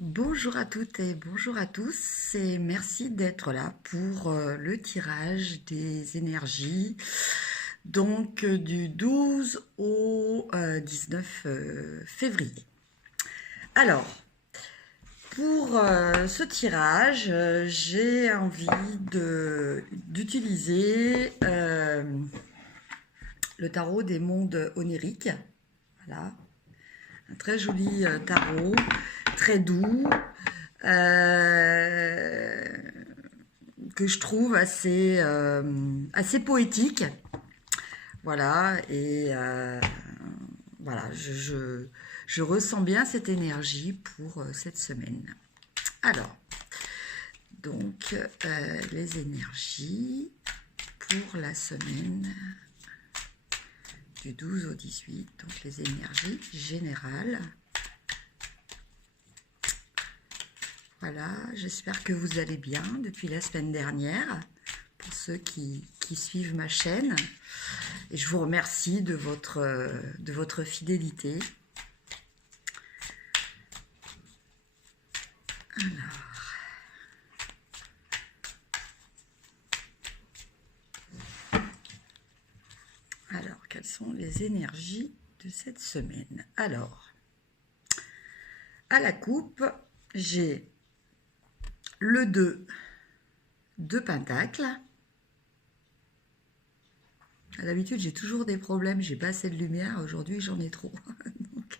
Bonjour à toutes et bonjour à tous et merci d'être là pour le tirage des énergies du 12 au 19 février. Alors, pour ce tirage, j'ai envie d'utiliser le tarot des mondes oniriques. Voilà, un très joli tarot, très doux, euh, que je trouve assez poétique. Voilà, et voilà, je ressens bien cette énergie pour cette semaine. Alors, les énergies pour la semaine du 12 au 18, donc les énergies générales. Voilà, j'espère que vous allez bien depuis la semaine dernière, pour ceux qui suivent ma chaîne. Et je vous remercie de votre fidélité. Alors, quelles sont les énergies de cette semaine? Alors, à la coupe, j'ai le 2 de Pentacle. À l'habitude, j'ai toujours des problèmes, j'ai pas assez de lumière. Aujourd'hui, j'en ai trop. Donc,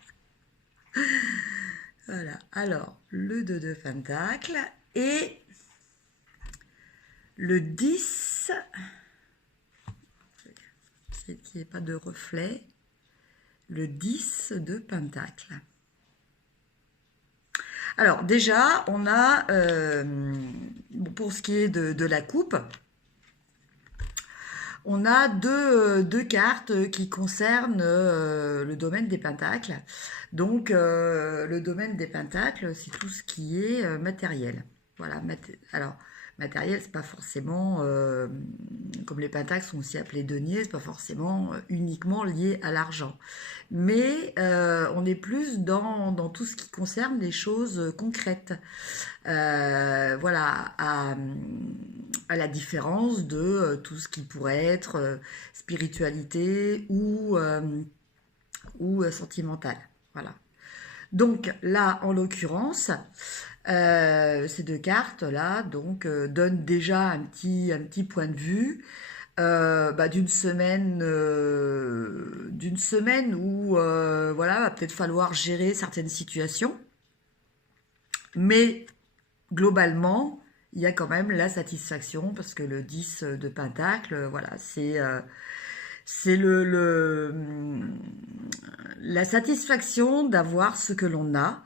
voilà. Alors, le 2 de Pentacle et le 10, c'est qu'il n'y ait pas de reflet, le 10 de Pentacle. Alors déjà, on a, pour ce qui est de la coupe, on a deux cartes qui concernent le domaine des pentacles. Donc, le domaine des pentacles, c'est tout ce qui est matériel. Voilà. Alors, matériel, c'est pas forcément, comme les pentacles sont aussi appelés deniers, c'est pas forcément uniquement lié à l'argent. Mais on est plus dans tout ce qui concerne les choses concrètes. Voilà, à la différence de tout ce qui pourrait être spiritualité ou sentimental. Voilà. Donc là, en l'occurrence, ces deux cartes-là donnent déjà un petit point de vue d'une semaine où voilà, va peut-être falloir gérer certaines situations, mais globalement, il y a quand même la satisfaction parce que le 10 de Pentacle, voilà, c'est la satisfaction d'avoir ce que l'on a.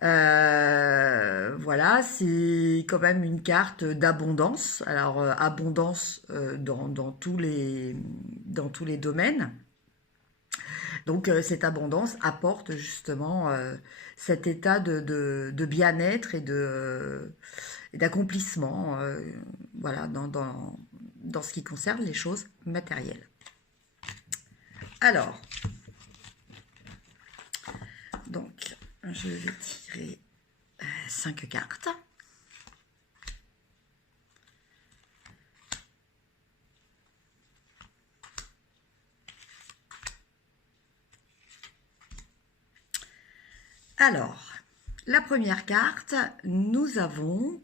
Voilà, c'est quand même une carte d'abondance. Alors, abondance dans tous les domaines. Donc, cette abondance apporte justement cet état de bien-être et d'accomplissement, voilà, dans ce qui concerne les choses matérielles. Alors, donc, je vais tirer 5 cartes. Alors, la première carte, nous avons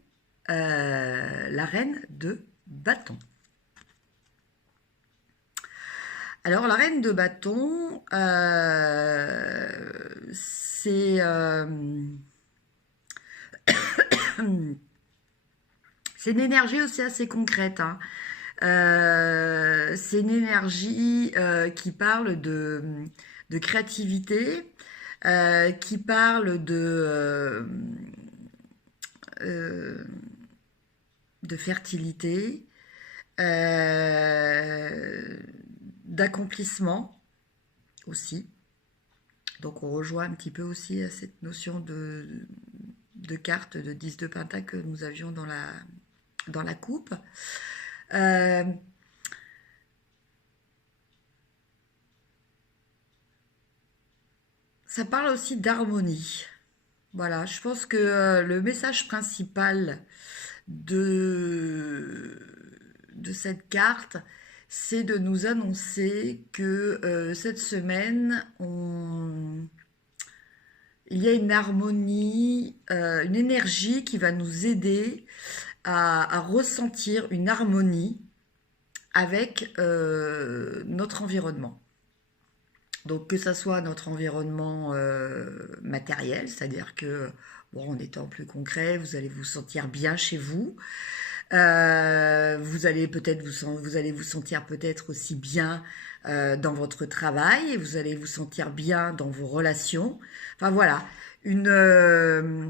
la reine de bâton. Alors, la reine de bâton, c'est une énergie aussi assez concrète. Hein. C'est une énergie qui parle de créativité, qui parle de fertilité, d'accomplissement aussi. Donc on rejoint un petit peu aussi cette notion de carte de 10 de pentacle que nous avions dans la coupe. Ça parle aussi d'harmonie. Voilà, je pense que le message principal de, de cette carte, c'est de nous annoncer que cette semaine, il y a une harmonie, une énergie qui va nous aider à ressentir une harmonie avec notre environnement. Donc que ça soit notre environnement matériel, c'est-à-dire que, bon, en étant plus concret, vous allez vous sentir bien chez vous. Vous allez peut-être vous allez vous sentir peut-être aussi bien dans votre travail. Vous allez vous sentir bien dans vos relations. Enfin voilà, une euh,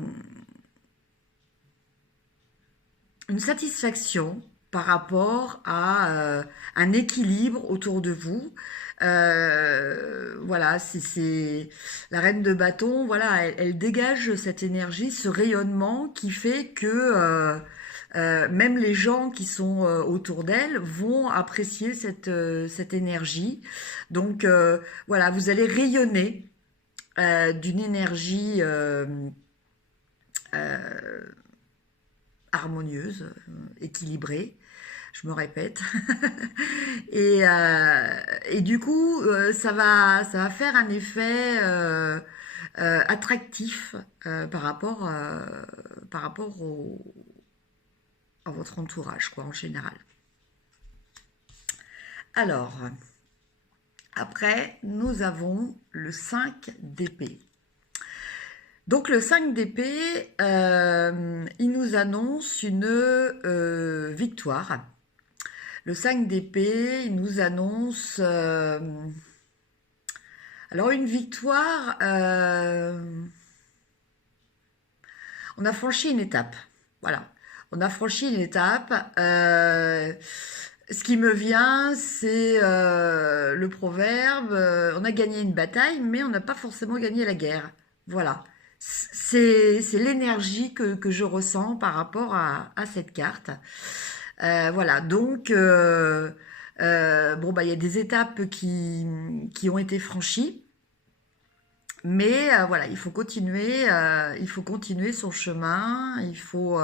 une satisfaction par rapport à un équilibre autour de vous. Voilà, c'est la reine de bâton. Voilà, elle dégage cette énergie, ce rayonnement qui fait que même les gens qui sont autour d'elle vont apprécier cette énergie. Donc voilà, vous allez rayonner d'une énergie euh, harmonieuse, équilibrée, je me répète. Et du coup, ça va faire un effet attractif par rapport à votre entourage, quoi, en général. Alors, après, nous avons le 5 d'épée. Donc le 5 d'épée, il nous annonce une victoire. Le 5 d'épée, il nous annonce alors une victoire. On a franchi une étape. Voilà, on a franchi une étape. Ce qui me vient, c'est le proverbe on a gagné une bataille, mais on n'a pas forcément gagné la guerre. Voilà. C'est l'énergie que je ressens par rapport à cette carte. Voilà, donc bon bah il y a des étapes qui ont été franchies, mais voilà, il faut continuer son chemin, il faut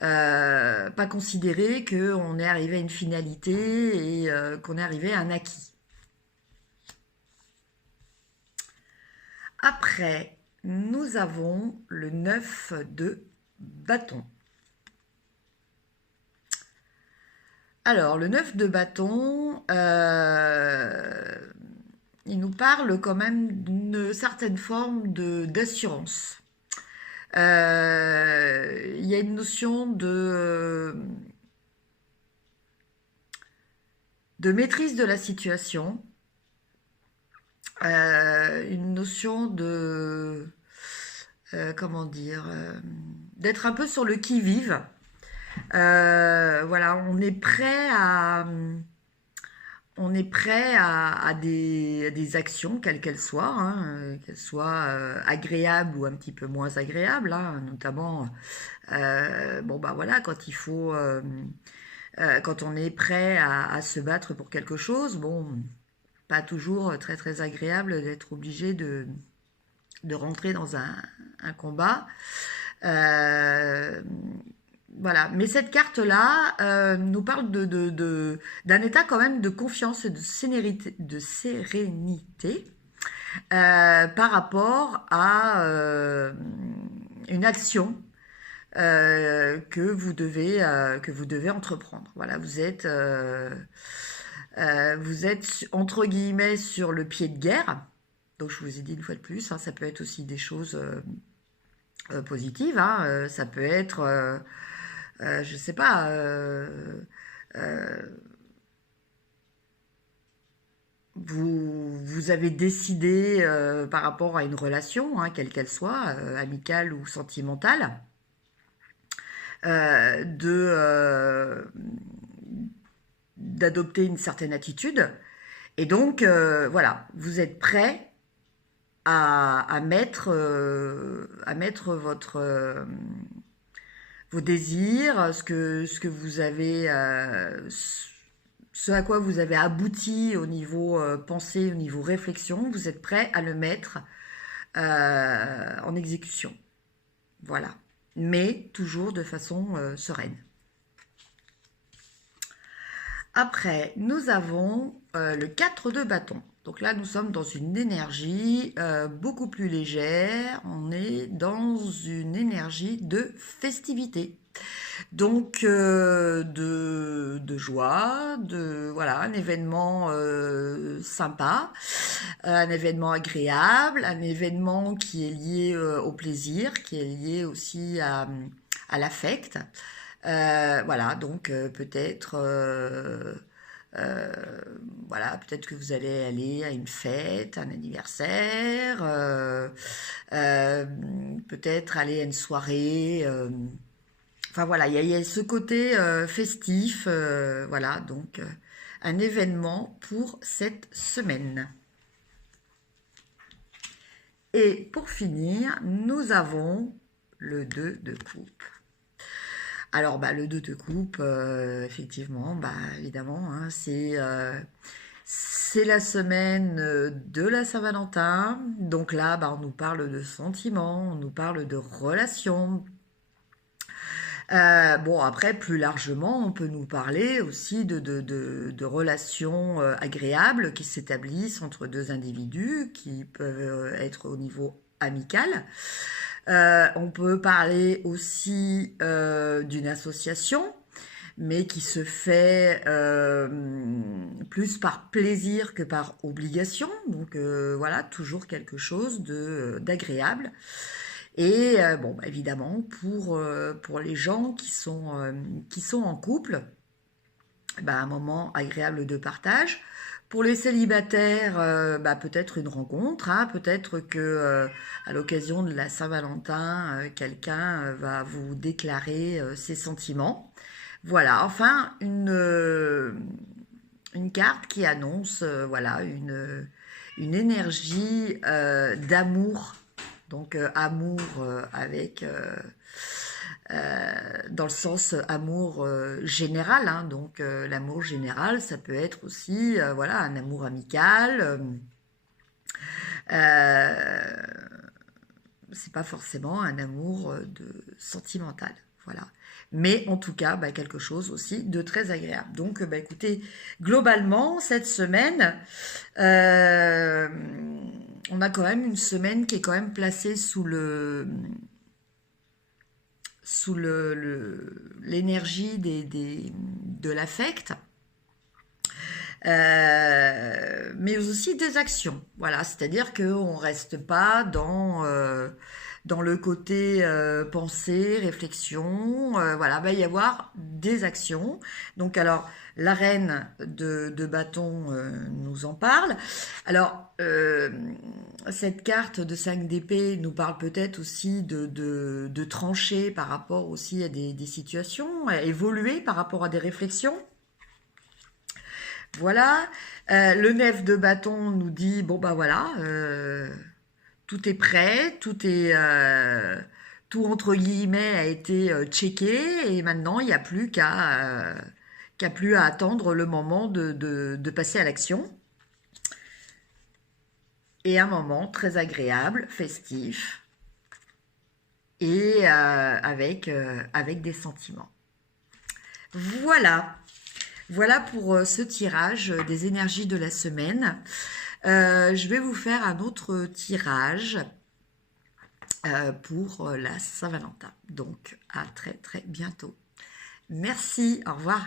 pas considérer qu'on est arrivé à une finalité et qu'on est arrivé à un acquis. Après, nous avons le 9 de bâton. Alors, le 9 de bâton, il nous parle quand même d'une certaine forme d'assurance. Il y a une notion de maîtrise de la situation, une notion comment dire, d'être un peu sur le qui-vive. Voilà, on est prêt à des actions, quelles qu'elles soient, hein, qu'elles soient agréables ou un petit peu moins agréables, hein, notamment, bon bah voilà, quand on est prêt à se battre pour quelque chose, bon, pas toujours très très agréable d'être obligé de rentrer dans un combat. Euh, voilà. Mais cette carte-là nous parle d'un état quand même de confiance et de sérénité par rapport à une action que vous devez entreprendre. Voilà, vous êtes entre guillemets sur le pied de guerre. Donc je vous ai dit une fois de plus, hein, ça peut être aussi des choses positives. Hein, ça peut être, je sais pas, euh, vous avez décidé par rapport à une relation, hein, quelle qu'elle soit, amicale ou sentimentale, de d'adopter une certaine attitude. Et donc, voilà, vous êtes prêt à mettre vos désirs, ce que vous avez, ce à quoi vous avez abouti au niveau pensée, au niveau réflexion, vous êtes prêt à le mettre en exécution. Voilà. Mais toujours de façon sereine. Après, nous avons le 4 de bâton. Donc là, nous sommes dans une énergie beaucoup plus légère. On est dans une énergie de festivité. Donc, de joie, voilà, un événement sympa, un événement agréable, un événement qui est lié au plaisir, qui est lié aussi à l'affect. Voilà, donc peut-être euh, voilà, peut-être que vous allez aller à une fête, un anniversaire, euh, peut-être aller à une soirée. Enfin voilà, il y a ce côté festif, voilà, donc un événement pour cette semaine. Et pour finir, nous avons le 2 de coupe. Alors, bah, le 2 de coupe, effectivement, bah, évidemment, hein, c'est la semaine de la Saint-Valentin. Donc là, bah, on nous parle de sentiments, on nous parle de relations. Bon, après, plus largement, on peut nous parler aussi de relations agréables qui s'établissent entre deux individus, qui peuvent être au niveau amical. On peut parler aussi d'une association, mais qui se fait plus par plaisir que par obligation. Donc voilà, toujours quelque chose d'agréable. Et bon, bah, évidemment, pour les gens qui sont en couple, bah, un moment agréable de partage. Pour les célibataires, bah, peut-être une rencontre, hein, peut-être que à l'occasion de la Saint-Valentin, quelqu'un va vous déclarer ses sentiments. Voilà, enfin une carte qui annonce voilà une énergie d'amour, donc amour avec dans le sens amour général, hein, donc l'amour général, ça peut être aussi voilà un amour amical. Euh, c'est pas forcément un amour sentimental, voilà. Mais en tout cas, bah, quelque chose aussi de très agréable. Donc, bah, écoutez, globalement, cette semaine, euh, on a quand même une semaine qui est quand même placée sous l'énergie de l'affect, mais aussi des actions. Voilà, c'est-à-dire qu'on ne reste pas dans le côté pensée, réflexion. Voilà, il va y avoir des actions. Donc, alors, la reine de bâton nous en parle. Alors, cette carte de 5 d'épée nous parle peut-être aussi de trancher par rapport aussi à des situations, à évoluer par rapport à des réflexions. Voilà. Le 9 de bâton nous dit, bon bah voilà, tout est prêt, tout entre guillemets a été checké et maintenant il n'y a plus qu'à plus à attendre le moment de passer à l'action. Et un moment très agréable, festif et avec des sentiments. Voilà. Voilà pour ce tirage des énergies de la semaine. Je vais vous faire un autre tirage pour la Saint-Valentin. Donc, à très très bientôt. Merci, au revoir.